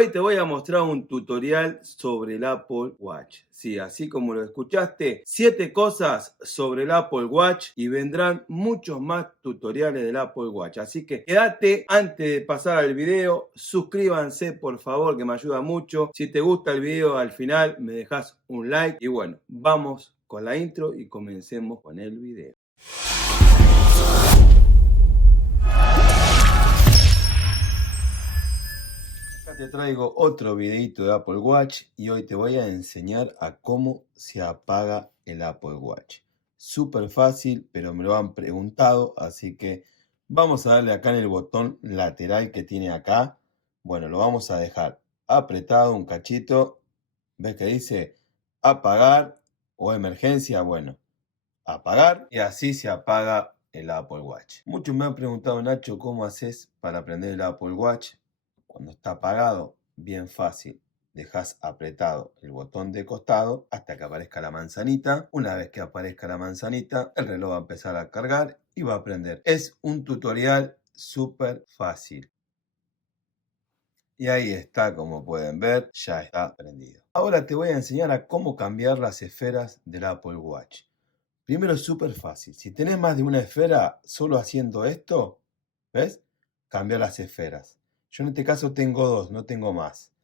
Hoy te voy a mostrar un tutorial sobre el Apple Watch. Sí, así como lo escuchaste, 7 cosas sobre el Apple Watch y vendrán muchos más tutoriales del Apple Watch. Así que quédate antes de pasar al video, suscríbanse por favor que me ayuda mucho. Si te gusta el video al final me dejas un like y bueno, vamos con la intro y comencemos con el video. Te traigo otro videito de Apple Watch y hoy te voy a enseñar a cómo se apaga el Apple Watch. Súper fácil, pero me lo han preguntado, así que vamos a darle acá en el botón lateral que tiene acá. Bueno, lo vamos a dejar apretado un cachito. ¿Ves que dice apagar o emergencia? Bueno, apagar y así se apaga el Apple Watch. Muchos me han preguntado, Nacho, ¿cómo haces para prender el Apple Watch? Cuando está apagado, bien fácil. Dejas apretado el botón de costado hasta que aparezca la manzanita. Una vez que aparezca la manzanita, el reloj va a empezar a cargar y va a prender. Es un tutorial súper fácil. Y ahí está, como pueden ver, ya está prendido. Ahora te voy a enseñar a cómo cambiar las esferas del Apple Watch. Primero es súper fácil. Si tenés más de una esfera, solo haciendo esto, ¿ves? Cambia las esferas. Yo en este caso tengo dos, no tengo más.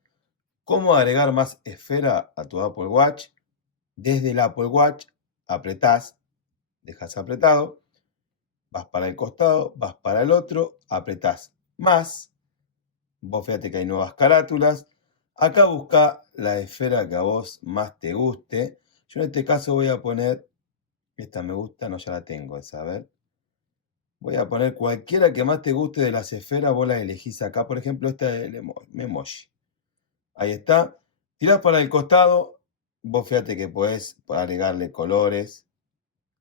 ¿Cómo agregar más esfera a tu Apple Watch? Desde el Apple Watch apretás, dejas apretado, vas para el costado, vas para el otro, apretás más. Vos fíjate que hay nuevas carátulas. Acá busca la esfera que a vos más te guste. Yo en este caso voy a poner, esta me gusta, no, ya la tengo, esa, a ver. Voy a poner cualquiera que más te guste de las esferas, vos la elegís acá. Por ejemplo, esta es el emoji. Ahí está. Tirás para el costado. Vos fíjate que podés agregarle colores,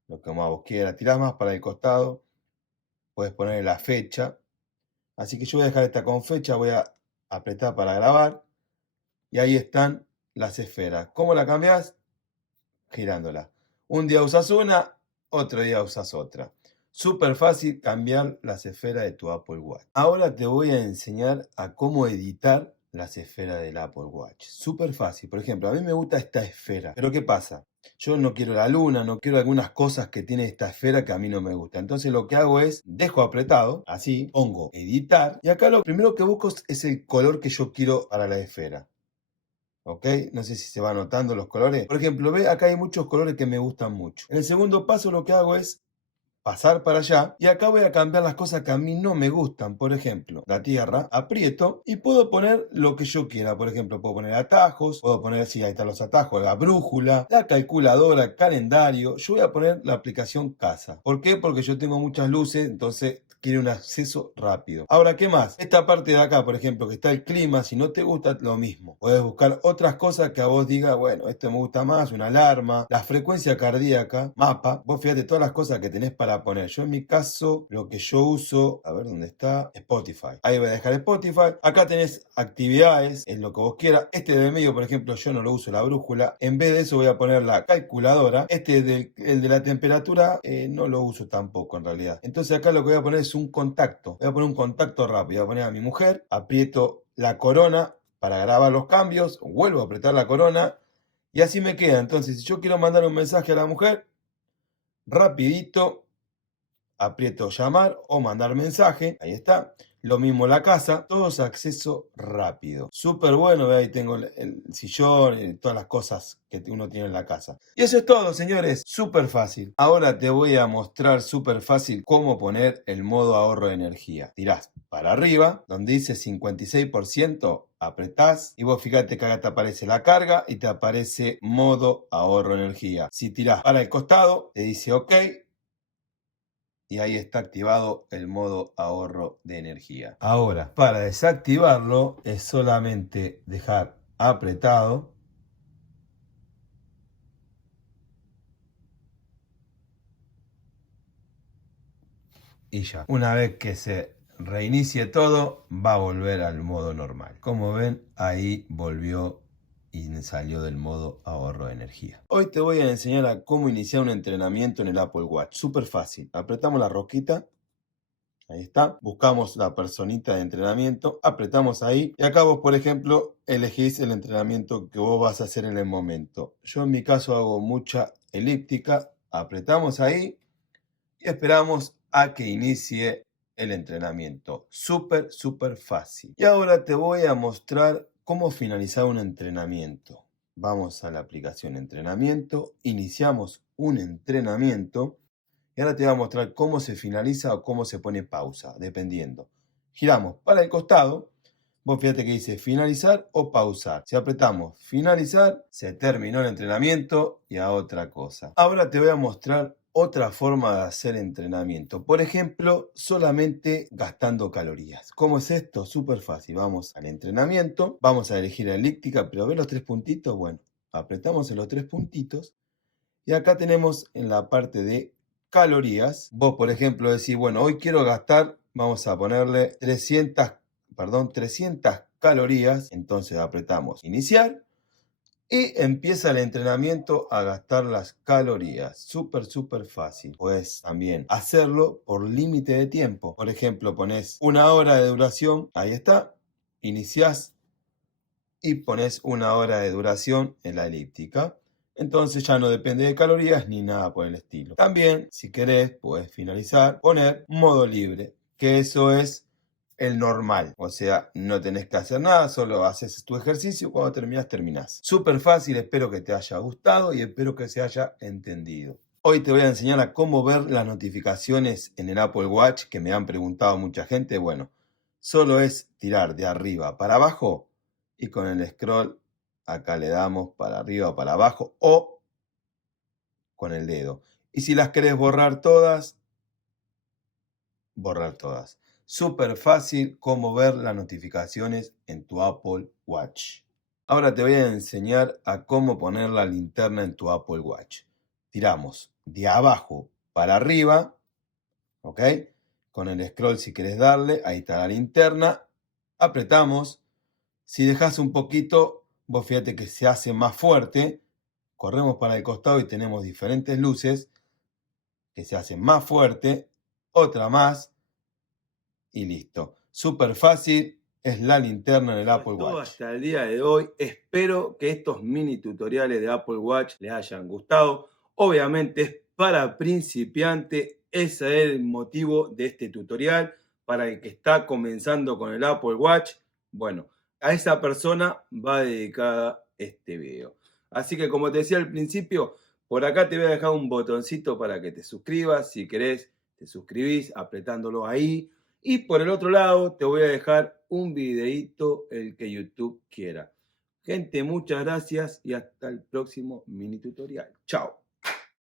lo que más vos quieras. Tirás más para el costado. Podés ponerle la fecha. Así que yo voy a dejar esta con fecha. Voy a apretar para grabar. Y ahí están las esferas. ¿Cómo la cambiás? Girándola. Un día usas una, otro día usas otra. Súper fácil cambiar las esferas de tu Apple Watch. Ahora te voy a enseñar a cómo editar las esferas del Apple Watch. Súper fácil. Por ejemplo, a mí me gusta esta esfera. Pero ¿qué pasa? Yo no quiero la luna, no quiero algunas cosas que tiene esta esfera que a mí no me gusta. Entonces lo que hago es, dejo apretado, así, pongo editar. Y acá lo primero que busco es el color que yo quiero para la esfera. ¿Ok? No sé si se van notando los colores. Por ejemplo, ve, acá hay muchos colores que me gustan mucho. En el segundo paso lo que hago es pasar para allá y acá voy a cambiar las cosas que a mí no me gustan. Por ejemplo, la tierra, aprieto y puedo poner lo que yo quiera. Por ejemplo, puedo poner atajos, puedo poner, sí, ahí están los atajos, la brújula, la calculadora, el calendario. Yo voy a poner la aplicación casa. ¿Por qué? Porque yo tengo muchas luces, entonces quiere un acceso rápido. Ahora, ¿qué más? Esta parte de acá, por ejemplo, que está el clima, si no te gusta, lo mismo. Puedes buscar otras cosas que a vos diga, bueno, esto me gusta más, una alarma, la frecuencia cardíaca, mapa. Vos fíjate todas las cosas que tenés para poner. Yo en mi caso, lo que yo uso, a ver dónde está, Spotify. Ahí voy a dejar Spotify. Acá tenés actividades, es lo que vos quieras. Este de medio, por ejemplo, yo no lo uso, la brújula. En vez de eso voy a poner la calculadora. El de la temperatura, no lo uso tampoco en realidad. Entonces acá lo que voy a poner es un contacto. Voy a poner un contacto rápido. Voy a poner a mi mujer, aprieto la corona para grabar los cambios, vuelvo a apretar la corona y así me queda. Entonces, si yo quiero mandar un mensaje a la mujer, rapidito, aprieto llamar o mandar mensaje, ahí está. Lo mismo la casa, todo es acceso rápido. Súper bueno, ve ahí tengo el sillón y todas las cosas que uno tiene en la casa. Y eso es todo, señores, súper fácil. Ahora te voy a mostrar súper fácil cómo poner el modo ahorro de energía. Tirás para arriba, donde dice 56%, apretás y vos fíjate que acá te aparece la carga y te aparece modo ahorro de energía. Si tirás para el costado, te dice OK. Y ahí está activado el modo ahorro de energía. Ahora, para desactivarlo es solamente dejar apretado. Y ya. Una vez que se reinicie todo, va a volver al modo normal. Como ven, ahí volvió y salió del modo ahorro de energía. Hoy te voy a enseñar a cómo iniciar un entrenamiento en el Apple Watch. Súper fácil. Apretamos la rosquita. Ahí está. Buscamos la personita de entrenamiento, apretamos ahí y acá vos, por ejemplo, elegís el entrenamiento que vos vas a hacer en el momento. Yo en mi caso hago mucha elíptica, apretamos ahí y esperamos a que inicie el entrenamiento. Súper, súper fácil. Y ahora te voy a mostrar cómo finalizar un entrenamiento. Vamos a la aplicación entrenamiento, iniciamos un entrenamiento y ahora te voy a mostrar cómo se finaliza o cómo se pone pausa, dependiendo. Giramos para el costado. Vos fíjate que dice finalizar o pausar. Si apretamos finalizar, se terminó el entrenamiento y a otra cosa. Ahora te voy a mostrar otra forma de hacer entrenamiento. Por ejemplo, solamente gastando calorías. ¿Cómo es esto? Súper fácil. Vamos al entrenamiento, vamos a elegir la elíptica, pero ¿ves los tres puntitos? Bueno, apretamos en los tres puntitos y acá tenemos en la parte de calorías. Vos, por ejemplo, decís, bueno, hoy quiero gastar, vamos a ponerle 300 calorías. Entonces apretamos iniciar y empieza el entrenamiento a gastar las calorías. Súper, súper fácil. Puedes también hacerlo por límite de tiempo. Por ejemplo, pones 1 hora de duración. Ahí está. Iniciás y pones 1 hora de duración en la elíptica. Entonces ya no depende de calorías ni nada por el estilo. También, si querés, puedes finalizar, poner modo libre, que eso es el normal. O sea, no tenés que hacer nada, solo haces tu ejercicio. Cuando terminás, terminás. Súper fácil, espero que te haya gustado y espero que se haya entendido. Hoy te voy a enseñar a cómo ver las notificaciones en el Apple Watch, que me han preguntado mucha gente. Bueno, solo es tirar de arriba para abajo y con el scroll acá le damos para arriba o para abajo o con el dedo. Y si las querés borrar todas, borrar todas. Súper fácil cómo ver las notificaciones en tu Apple Watch. Ahora te voy a enseñar a cómo poner la linterna en tu Apple Watch. Tiramos de abajo para arriba, ¿ok? Con el scroll si querés darle, ahí está la linterna. Apretamos. Si dejas un poquito, vos fíjate que se hace más fuerte. Corremos para el costado y tenemos diferentes luces que se hacen más fuerte. Otra más. Y listo. Súper fácil, es la linterna en el Apple Watch. Hasta el día de hoy, espero que estos mini tutoriales de Apple Watch les hayan gustado. Obviamente es para principiante, ese es el motivo de este tutorial. Para el que está comenzando con el Apple Watch, bueno, a esa persona va dedicada este video. Así que como te decía al principio, por acá te voy a dejar un botoncito para que te suscribas. Si querés, te suscribís apretándolo ahí. Y por el otro lado te voy a dejar un videíto, el que YouTube quiera. Gente, muchas gracias y hasta el próximo mini tutorial. Chao.